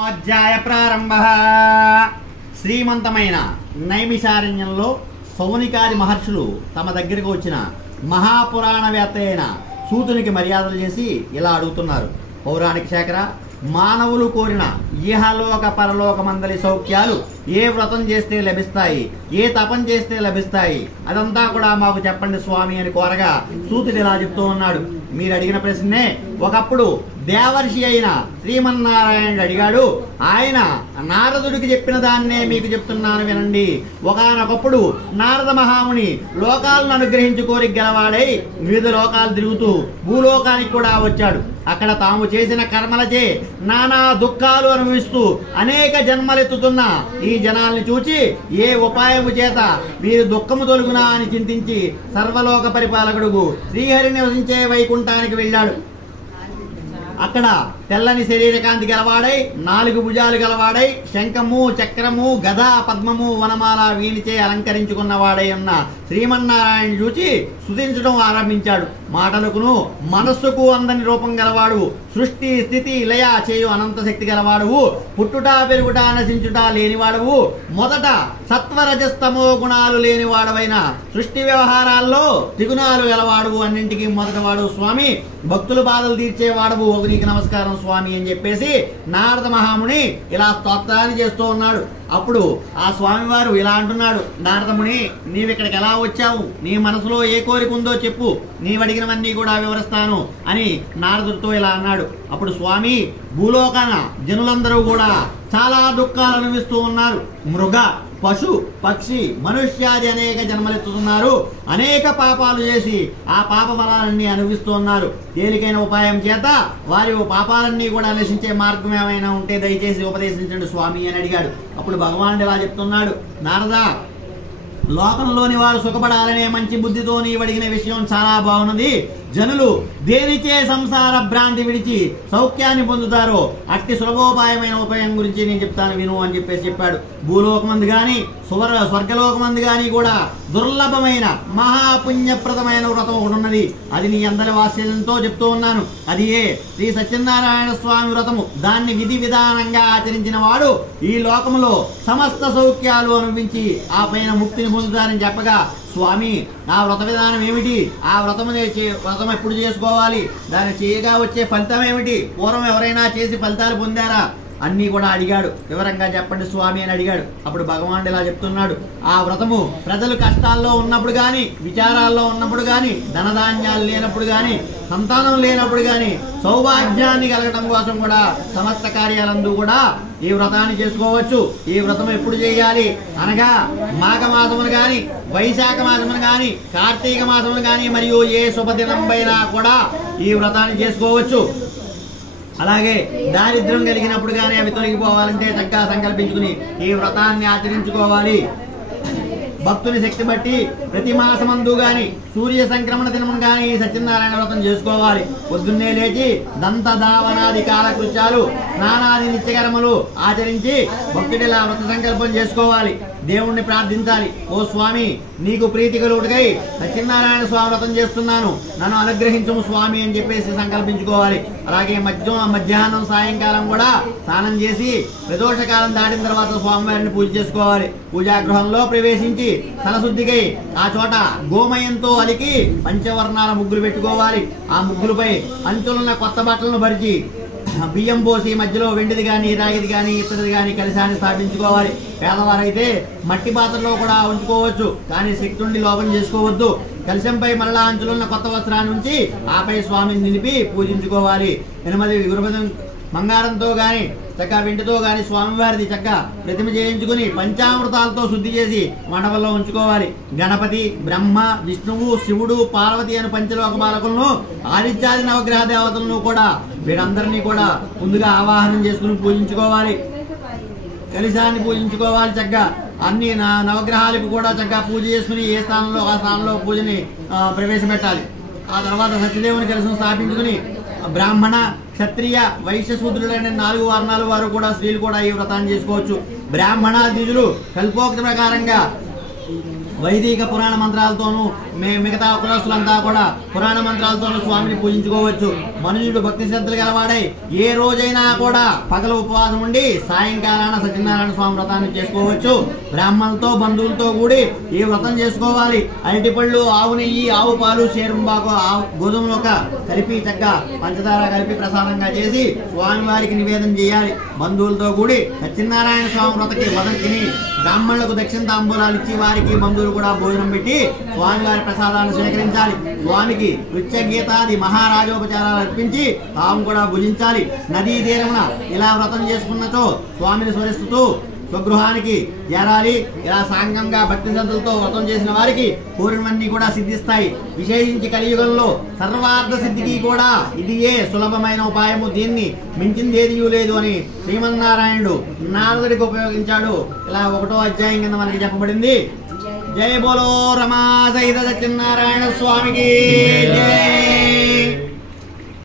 అధ్యాయ ప్రారంభ. శ్రీమంతమైన నైమిషారణ్యంలో సౌనికాది మహర్షులు తమ దగ్గరకు వచ్చిన మహాపురాణవేత్త అయిన సూతునికి మర్యాదలు చేసి ఇలా అడుగుతున్నారు. పౌరాణిక శేఖర, మానవులు కోరిన ఇహలోక పరలోక మందలి సౌఖ్యాలు ఏ వ్రతం చేస్తే లభిస్తాయి, ఏ తపం చేస్తే లభిస్తాయి, అదంతా కూడా మాకు చెప్పండి స్వామి అని కోరగా సూతుడు ఇలా చెప్తూ ఉన్నాడు. మీరు అడిగిన ప్రశ్నే ఒకప్పుడు దేవర్షి అయిన శ్రీమన్నారాయణుడు అడిగాడు. ఆయన నారదుడికి చెప్పిన దాన్నే మీకు చెప్తున్నాను వినండి. ఒకానొకప్పుడు నారద మహాముని లోకాలను అనుగ్రహించి కోరిక గలవాడై వివిధ లోకాలు తిరుగుతూ భూలోకానికి కూడా వచ్చాడు. అక్కడ తాము చేసిన కర్మలచే నానా దుఃఖాలు అనుభవిస్తూ అనేక జన్మలెత్తుతున్న ఈ జనాల్ని చూచి ఏ ఉపాయము చేత వీరు దుఃఖము తొలుగునా అని చింతించి సర్వలోక పరిపాలకుడు శ్రీహరి నివసించే వైకుంఠానికి వెళ్ళాడు. అక్కడ తెల్లని శరీరకాంతి గలవాడై, 4 భుజాలు గలవాడై, శంఖము చక్రము గద పద్మము వనమాల వీనిచే అలంకరించుకున్నవాడై ఉన్న శ్రీమన్నారాయణ చూచి స్తుతించడం ఆరంభించాడు. మాటలకును మనస్సుకు అందని రూపం గలవాడు, సృష్టి స్థితి లయ చేయు అనంత శక్తి గలవాడువు, పుట్టుట పెరుగుట నశించుట లేనివాడవు, మొదట సత్వరజస్తమో గుణాలు లేనివాడవైన సృష్టి వ్యవహారాల్లో త్రిగుణాలు గలవాడువు, అన్నింటికీ మొదటవాడు స్వామి, భక్తుల బాధలు తీర్చేవాడవు, నీకు నమస్కారం స్వామి అని చెప్పేసి నారద మహాముని ఇలా స్తోత్రాన్ని చేస్తూ ఉన్నాడు. అప్పుడు ఆ స్వామివారు ఇలా అంటున్నాడు, నారదముని నీవిక్కడికి ఎలా వచ్చావు, నీ మనసులో ఏ కోరిక ఉందో చెప్పు, నీవడిగినవన్నీ కూడా వివరిస్తాను అని నారదుడితో ఇలా అన్నాడు. అప్పుడు స్వామి, భూలోకాన జనులందరూ కూడా చాలా దుఃఖాలు అనుభవిస్తూ ఉన్నారు. మృగ పశు పక్షి మనుష్యాది అనేక జన్మలెత్తుతున్నారు. అనేక పాపాలు చేసి ఆ పాప ఫలాలన్నీ అనుభవిస్తున్నారు. తేలికైన ఉపాయం చేత వారి పాపాలన్నీ కూడా నశించే మార్గం ఏమైనా ఉంటే దయచేసి ఉపదేశించండి స్వామి అని అడిగాడు. అప్పుడు భగవానుడు ఇలా చెప్తున్నాడు, నారదా, లోకంలోని వారు సుఖపడాలనే మంచి బుద్ధితో నీవడిగిన విషయం చాలా బాగున్నది. జనులు దేనిచే సంసార భ్రాంతి విడిచి సౌఖ్యాన్ని పొందుతారో అట్టి సులభోపాయమైన ఉపాయం గురించి నేను చెప్తాను విను అని చెప్పేసి చెప్పాడు. భూలోకమందు గాని స్వర్గలోకమందు గాని కూడా దుర్లభమైన మహాపుణ్యప్రదమైన వ్రతం ఒకటి ఉన్నది. అది నీ అందరి వాత్సల్యంతో చెప్తూ ఉన్నాను. అది ఏ శ్రీ సత్యనారాయణ స్వామి వ్రతము. దాన్ని విధి విధానంగా ఆచరించిన వాడు ఈ లోకములో సమస్త సౌఖ్యాలు అనుభవించి ఆ పైన ముక్తిని పొందుతారని చెప్పగా, స్వామి ఆ వ్రత విధానం ఏమిటి, ఆ వ్రతం ఎప్పుడు చేసుకోవాలి, దాన్ని చేయగా వచ్చే ఫలితం ఏమిటి, పూర్వం ఎవరైనా చేసి ఫలితాలు పొందారా అన్నీ కూడా అడిగాడు. వివరంగా చెప్పండి స్వామి అని అడిగాడు. అప్పుడు భగవానుడు ఇలా చెప్తున్నాడు, ఆ వ్రతము ప్రజలు కష్టాల్లో ఉన్నప్పుడు కానీ, విచారాల్లో ఉన్నప్పుడు కానీ, ధనధాన్యాలు లేనప్పుడు కానీ, సంతానం లేనప్పుడు కానీ, సౌభాగ్యాన్ని కలగడం కోసం కూడా సమస్త కార్యాలందు కూడా ఈ వ్రతాన్ని చేసుకోవచ్చు. ఈ వ్రతం ఎప్పుడు చేయాలి అనగా మాఘమాసమును కానీ, వైశాఖ మాసమును కానీ, కార్తీక మాసమును కానీ, మరియు ఏ శుభదినం పైన కూడా ఈ వ్రతాన్ని చేసుకోవచ్చు. అలాగే దారిద్ర్యం కలిగినప్పుడు కానీ అవి తొలగిపోవాలంటే చక్కగా సంకల్పించుకుని ఈ వ్రతాన్ని ఆచరించుకోవాలి. భక్తుని శక్తి బట్టి ప్రతి మాసమందు గాని సూర్య సంక్రమణ దినమును గాని సత్యనారాయణ వ్రతం చేసుకోవాలి. పొద్దున్నే లేచి దంత దావనాది కాలకృత్యాలు స్నానాది నిత్యకర్మలు ఆచరించి భక్తుడిలా వ్రత సంకల్పం చేసుకోవాలి. దేవుణ్ణి ప్రార్థించాలి, ఓ స్వామి నీకు ప్రీతి కలుగుటకై సత్యనారాయణ స్వామి వ్రతం చేస్తున్నాను, నన్ను అనుగ్రహించము స్వామి అని చెప్పేసి సంకల్పించుకోవాలి. అలాగే మధ్యాహ్నం సాయంకాలం కూడా స్నానం చేసి ప్రదోషకాలం దాటిన తర్వాత స్వామివారిని పూజ చేసుకోవాలి. పూజాగృహంలో ప్రవేశించి తలశుద్ధికై ఆ చోట గోమయంతో అలికి పంచవర్ణాల ముగ్గులు పెట్టుకోవాలి. ఆ ముగ్గులపై అంచులున్న కొత్త బట్టలను పరిచి బియ్యం పోసి మధ్యలో వెండిది కానీ రాగిది కానీ ఇతడిది కానీ కలశాన్ని స్థాపించుకోవాలి. పేదవారైతే మట్టి పాత్రలో కూడా ఉంచుకోవచ్చు, కానీ శక్తుండి లోపం చేసుకోవద్దు. కలశంపై మరలా అంచులున్న కొత్త వస్త్రాన్ని ఉంచి ఆపై స్వామిని నిలిపి పూజించుకోవాలి. 8 బంగారంతో గాని చక్కగా వెండితో గాని స్వామివారిది చక్కగా ప్రతిమ చేయించుకుని పంచామృతాలతో శుద్ధి చేసి మండపంలో ఉంచుకోవాలి. గణపతి, బ్రహ్మ, విష్ణువు, శివుడు, పార్వతి అని పంచలోక బాలకులను ఆదిత్యాది నవగ్రహ దేవతలను కూడా వీరందరినీ కూడా ముందుగా ఆవాహనం చేసుకుని పూజించుకోవాలి. కలశాన్ని పూజించుకోవాలి. చక్కగా అన్ని నవగ్రహాలకు కూడా చక్కగా పూజ చేసుకుని ఏ స్థానంలో ఆ స్థానంలో పూజని ప్రవేశపెట్టాలి. ఆ తర్వాత సత్యదేవుని కలశం స్థాపించుకుని బ్రాహ్మణ, క్షత్రియ, వైశ్య శూద్రులైన 4 వర్ణాల వారు కూడా స్త్రీలు కూడా ఈ వ్రతాన్ని చేసుకోవచ్చు. బ్రాహ్మణ ద్విజులు కల్పోక్తి ప్రకారంగా వైదిక పురాణ మంత్రాలతోనూ మిగతా కులస్తులంతా కూడా పురాణ మంత్రాలతోనూ స్వామిని పూజించుకోవచ్చు. మనుషుడు భక్తి శ్రద్ధలు గలవాడై ఏ రోజైనా కూడా పగల ఉపవాసం ఉండి సాయంకాలాన సత్యనారాయణ స్వామి వ్రతాన్ని చేసుకోవచ్చు. బ్రాహ్మణులతో బంధువులతో కూడి ఈ వ్రతం చేసుకోవాలి. అరటిపళ్ళు, ఆవు నెయ్యి, ఆవు పాలు, షేరుంబాకు, గోధుమలోక కలిపి చక్కగా పంచదార కలిపి ప్రసాదంగా చేసి స్వామివారికి నివేదన చేయాలి. బంధువులతో కూడి సత్యనారాయణ స్వామి వ్రతకి వ్రతం తిని బ్రాహ్మణులకు దక్షిణ తాంబూలాలు ఇచ్చి వారికి బంధువులు కూడా భోజనం పెట్టి స్వామివారి ప్రసాదాలను స్వీకరించాలి. స్వామికి నృత్య గీతాది మహారాజోపచారాలు అర్పించి తాము కూడా భుజించాలి. నదీ తీరమున ఇలా వ్రతం చేసుకున్నచో స్వామిని స్మరిస్తూ స్వగృహానికి చేరాలి. ఇలా సాంగంగా భక్తి శ్రద్ధలతో వ్రతం చేసిన వారికి కోరినవన్నీ కూడా సిద్ధిస్తాయి. విశేషించి కలియుగంలో సర్వార్థ సిద్ధికి కూడా ఇది సులభమైన ఉపాయము, దీన్ని మించింది ఏదీ లేదు అని శ్రీమన్నారాయణుడు నారదుడికి ఉపయోగించాడు. ఇలా 1వ అధ్యాయం కింద మనకి చెప్పబడింది. జయ బోలో రమా సహిత సత్యనారాయణ స్వామికి జయ.